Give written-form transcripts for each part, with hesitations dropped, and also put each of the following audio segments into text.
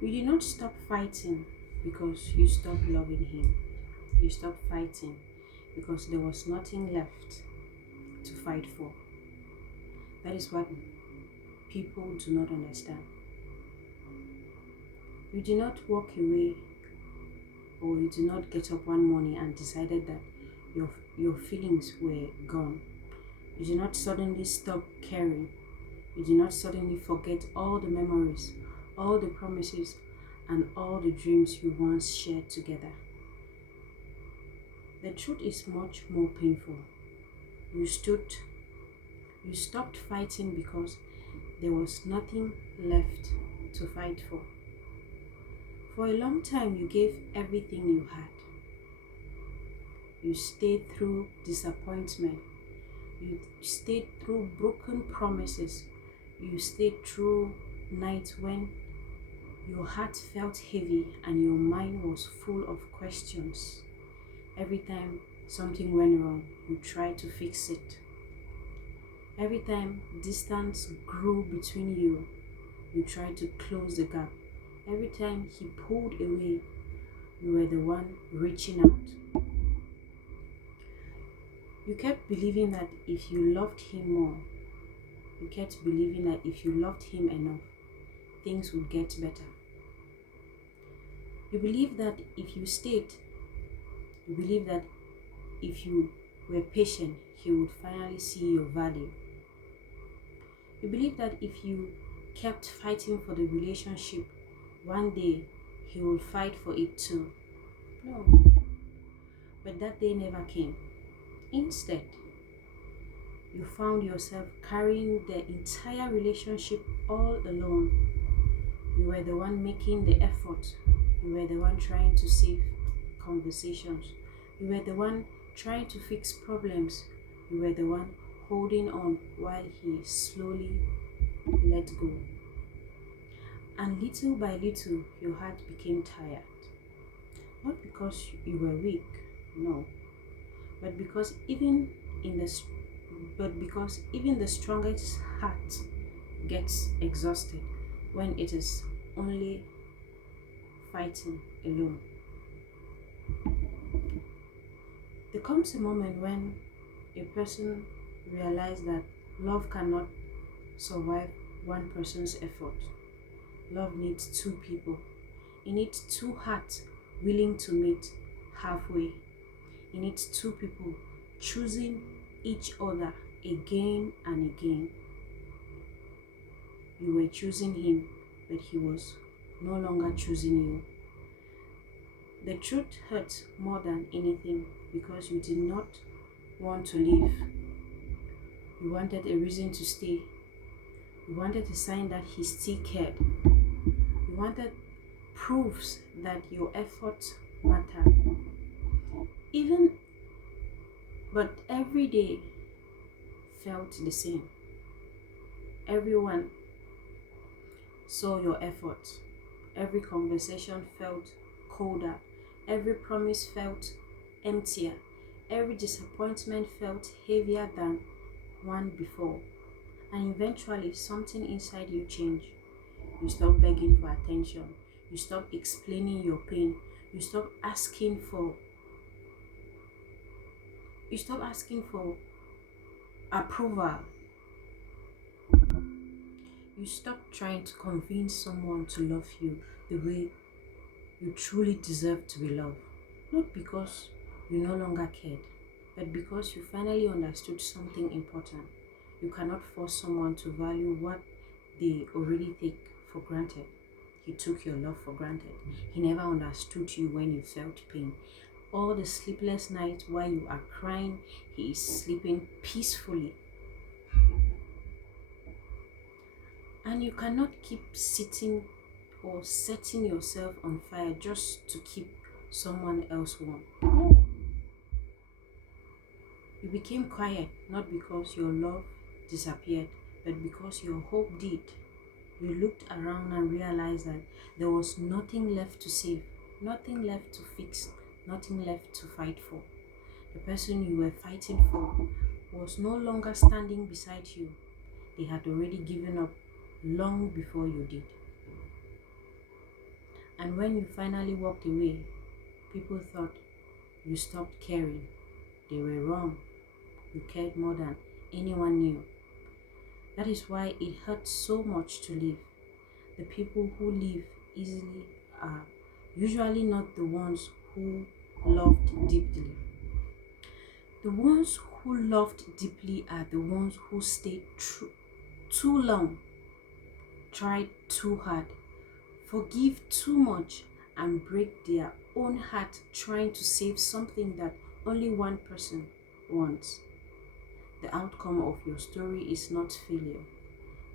You did not stop fighting because you stopped loving him. You stopped fighting because there was nothing left to fight for. That is what people do not understand. You did not walk away, or you did not get up one morning and decided that your feelings were gone. You did not suddenly stop caring. You did not suddenly forget all the memories, all the promises, and all the dreams you once shared together. The truth is much more painful. You stood, you stopped fighting because there was nothing left to fight for. For a long time, you gave everything you had. You stayed through disappointment. You stayed through broken promises. You stayed through nights when your heart felt heavy and your mind was full of questions. Every time something went wrong, you tried to fix it. Every time distance grew between you, you tried to close the gap. Every time he pulled away, you were the one reaching out. You kept believing that if you loved him more, you kept believing that if you loved him enough, things would get better. You believed that if you stayed, you believed that if you were patient, he would finally see your value. You believed that if you kept fighting for the relationship, one day he would fight for it too. No, but that day never came. Instead, you found yourself carrying the entire relationship all alone. You were the one making the effort. You were the one trying to save conversations. You were the one trying to fix problems. You were the one holding on while he slowly let go. And little by little, your heart became tired. Not because you were weak, no, but because in the even the strongest heart gets exhausted when it is only fighting alone. There comes a moment when a person realizes that love cannot survive one person's effort. Love needs two people. It needs two hearts willing to meet halfway. It needs two people choosing each other again and again. You were choosing him, but he was no longer choosing you. The truth hurts more than anything because you did not want to leave. You wanted a reason to stay. You wanted a sign that he still cared. You wanted proofs that your efforts mattered. Even but every day felt the same. Everyone saw your efforts. Every conversation felt colder. Every promise felt emptier. Every disappointment felt heavier than one before. And eventually, something inside you changed. You stopped begging for attention. You stopped explaining your pain. You stopped asking for approval. You stopped trying to convince someone to love you the way you truly deserve to be loved. Not because you no longer cared, but because you finally understood something important. You cannot force someone to value what they already take for granted. He took your love for granted. He never understood you when you felt pain. All the sleepless nights while you are crying, he is sleeping peacefully. And you cannot keep sitting or setting yourself on fire just to keep someone else warm. No. You became quiet not because your love disappeared, but because your hope did. You looked around and realized that there was nothing left to save, nothing left to fix, nothing left to fight for. The person you were fighting for was no longer standing beside you. They had already given up long before you did. And when you finally walked away, people thought you stopped caring. They were wrong. You cared more than anyone knew. That is why it hurts so much to leave. The people who leave easily are usually not the ones who loved deeply. The ones who loved deeply are the ones who stayed too long, tried too hard, forgive too much, and break their own heart trying to save something that only one person wants. The outcome of your story is not failure,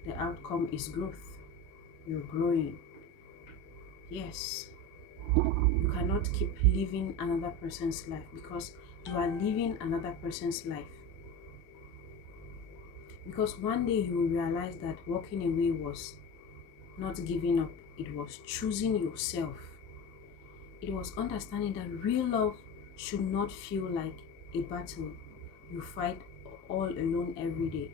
the outcome is growth. You're growing. Yes, you cannot keep living another person's life because you are living another person's life. Because one day you will realize that walking away was not giving up, it was choosing yourself. It was understanding that real love should not feel like a battle you fight all alone every day.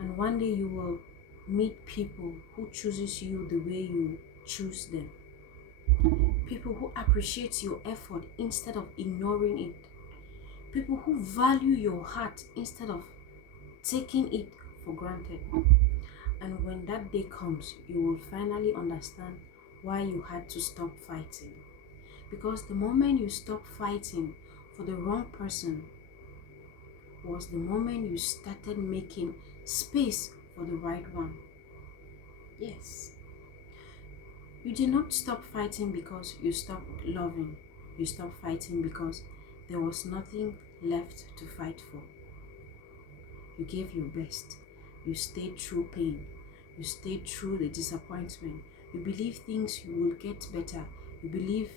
And one day you will meet people who chooses you the way you choose them. People who appreciate your effort instead of ignoring it. People who value your heart instead of taking it for granted. And when that day comes, you will finally understand why you had to stop fighting. Because the moment you stop fighting for the wrong person was the moment you started making space for the right one. Yes. You did not stop fighting because you stopped loving. You stopped fighting because there was nothing left to fight for. You gave your best. You stayed through pain. You stayed through the disappointment. You believe things will get better. You believe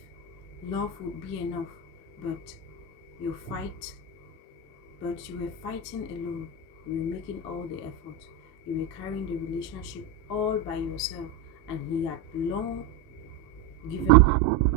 love would be enough. But you were fighting alone. You were making all the effort. You were carrying the relationship all by yourself, and he had long given up.